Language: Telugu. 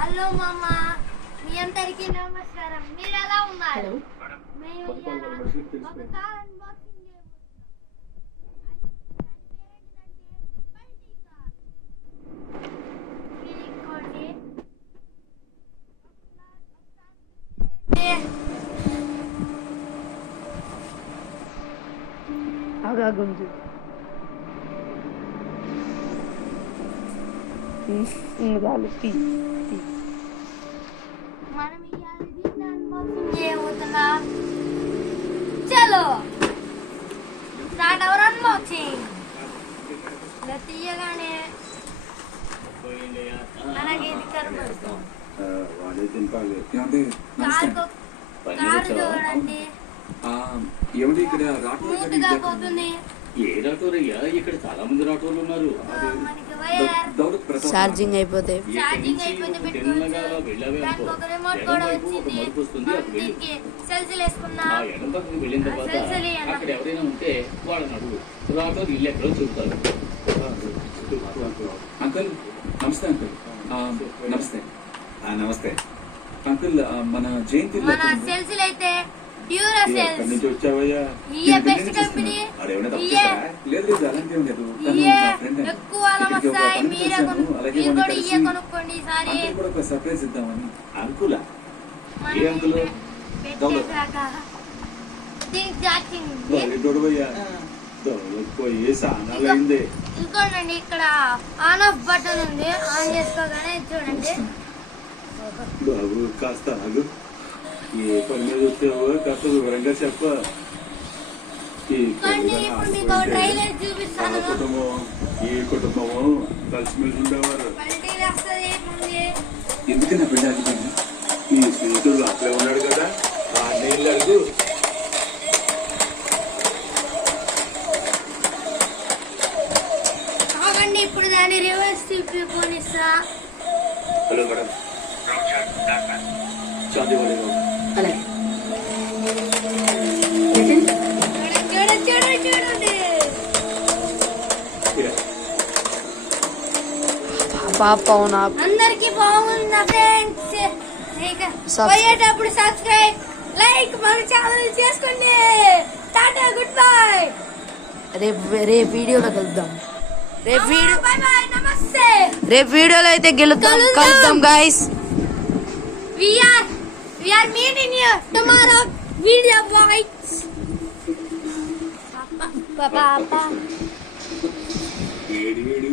హలో మామ, మీ అందరికీ నమస్కారం. మీరు ఎలా ఉన్నారు? మేము ఒక కార్ అన్బాక్సింగ్ ఆగాగుంజు మనం ఇవాళ దీన్ని అన్బాక్సింగ్ చేయబోతున్నా. చలో స్టార్ట్ అవర్ అన్బాక్సింగ్. ఇలా తీయగానే అలాగే ఇది కనబడుతుంది. కారు చూడండి, ఏమిటి ఇక్కడ స్మూత్గా పోతుంది. ఏ రాటోరయ్యా? ఇక్కడ చాలా మంది రాటోలు ఉన్నారు. మనకి వైర్ ఛార్జింగ్ అయిపోతే పెట్టుకోవచ్చు. దానికి ఒక రిమోట్ కూడా వచ్చింది. దీనికి సెల్ఫీలు వేసుకున్నా. ఎడం పక్కకి వెళ్ళిన తర్వాత అక్కడ ఎవరైనా ఉంటే వాళ్ళని అడుగు. రాటోలు ఇల్లు ఎక్కడో చెబుతారు. అంకుల్ నమస్తే. అంకుల్ నమస్తే. నమస్తే అంకుల్ మన జయంతి మన సెల్ఫీలు అయితే డ్యూరాసెల్స్ నుంచి వచ్చావయ్యా? ఇయే బెస్ట్ కంపెనీ. ఇయే లేదు లేదు అలాంటి ఏం లేదు. ఇయే ఎక్కువ వస్తాయి. మీరు కూడా ఇయే కొనుక్కోండి ఈసారి. కూడా ఒక సర్ప్రైజ్ ఇద్దామని. అంకులా? మనం ఏ అంకుల్? పెట్టేసాక దీనికి ఛార్జింగ్ ఉంది. గొడవయ్యా పోయి సానాలైంది. ఇంకోండి, ఇక్కడ ఆన్ ఆఫ్ బటన్ ఉంది. ఆన్ చేసుకోగానే చూడండి. బాబు కాస్త ఆగు. ఏ పని మీద వచ్చావో కాస్త వివరంగా చెప్ప. ఇప్పుడు మీకు ఒక ట్రైలర్ చూపిస్తాను. ఈ కుటుంబము కలిసిమెలిసి ఉండేవారు. పల్టీలు వస్తుంది ముందు. ఎందుకన్నా బిడ్డ ఆగిపోయింది? ఈ స్నేహితుడు అట్లే ఉన్నాడు కదా, ఆ నీళ్ళు అడుగు. కావండి, ఇప్పుడు దాన్ని రివర్స్ తిప్పిపోనిస్తా. హలో మేడం, చాందీ వాడేగా అలాగే చూడండి. పాప అవునా? అందరికి బాగుందా ఫ్రెండ్స్? పోయేటప్పుడు సబ్స్క్రైబ్, లైక్ మన ఛానల్ చేసుకోండి. Tata, good bye. రేపు వీడియోలో కలుద్దాం. బై బై, నమస్తే. రేపు వీడియోలో అయితే కలుద్దాం guys. We are meeting you tomorrow video bites. Papa. వేడి వేడి